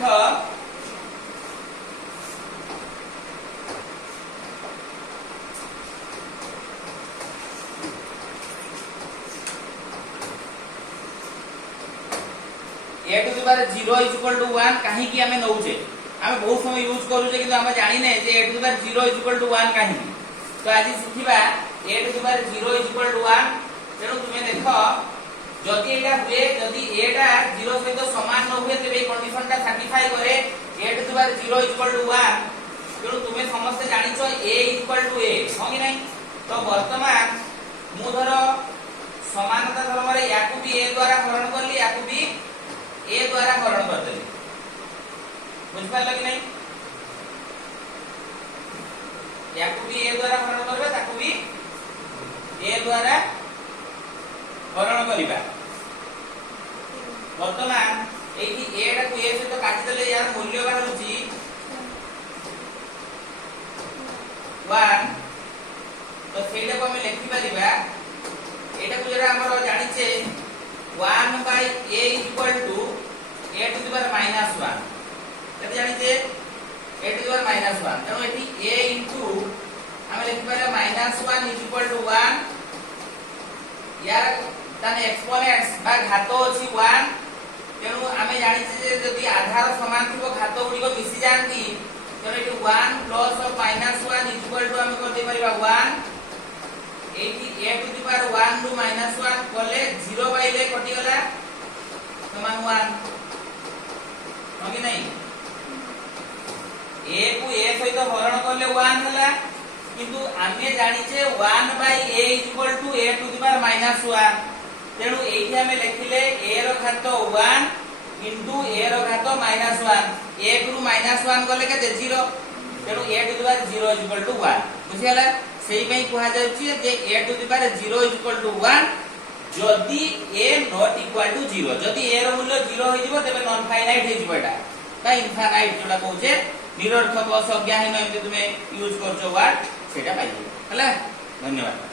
ଦେଖ a to the power 0 is equal to 1 काहे की हमें नउचे हमें बहुत समय यूज करू जे कि हम जानि नै जे a to the power 0 is equal to 1 काहे की तो आज सिखिबा a to the power 0 is equal to 1 तेनु तुमे देखो जदि एटा हुए जदि a टा 0 सहित समान न हुए तबे कंडीशन टा सैटिस्फाई करे a to the power 0 is equal to 1 तेनु तुमे समस्त जानिछो a इक्वल टू a हो कि नै तो वर्तमान मु धरो समानता धर्म रे याकू भी a द्वारा हरण करली याकू भी a द्वारा हरण कर देली बुझ पाल कि नहीं याकू भी a द्वारा हरण करबे ताकू भी a द्वारा हरण करिबा वर्तमान एठी a टा को a से तो काटी देले यार मूल्य बाहरुची 1 तो सेटा को हमें लिखि परिबा एटा को जरा हमर जानिचे 1 by a equal to a to the power minus 1 कते जानिते a to the power minus 1 तेनो एठी a into हम लिखि पाले minus 1 is equal to 1 यार ताने एक्सपोनेंट्स बा घातो अछि 1 तेनु हमें जानिछे जे यदि आधार समान थिबो घातो गुडी को मिसि जानती तेनु एठी 1 plus of minus 1 is equal to हम कर दे परिबा 1 एठी a to the power 1 ru minus 1 कले 0 बाइले कटि गला समान 1 हो कि नहीं a को a सहित हरण करले 1 हला किंतु आमे जानि छे 1 by a is equal to a to the power minus 1 तेनु एठी हमें लिखिले a रो घात 1 into a रो घात minus 1 1 ru minus 1 कले के 0 तेनु a to the power 0 is equal to 1 बुझियाला सेही पई कुहा जाउची जे a to the power 0 is equal to 1 जदि a not equal to 0 जदि a रो मूल्य 0 होई जिवो तबे नॉन फाइनाइट होई जिवो एटा बा इनफाइनाइट जोला कहूजे निरर्थक असंज्ञाहीन एमति तुमे यूज करछो वर्ड सेटा पाइबो हला धन्यवाद।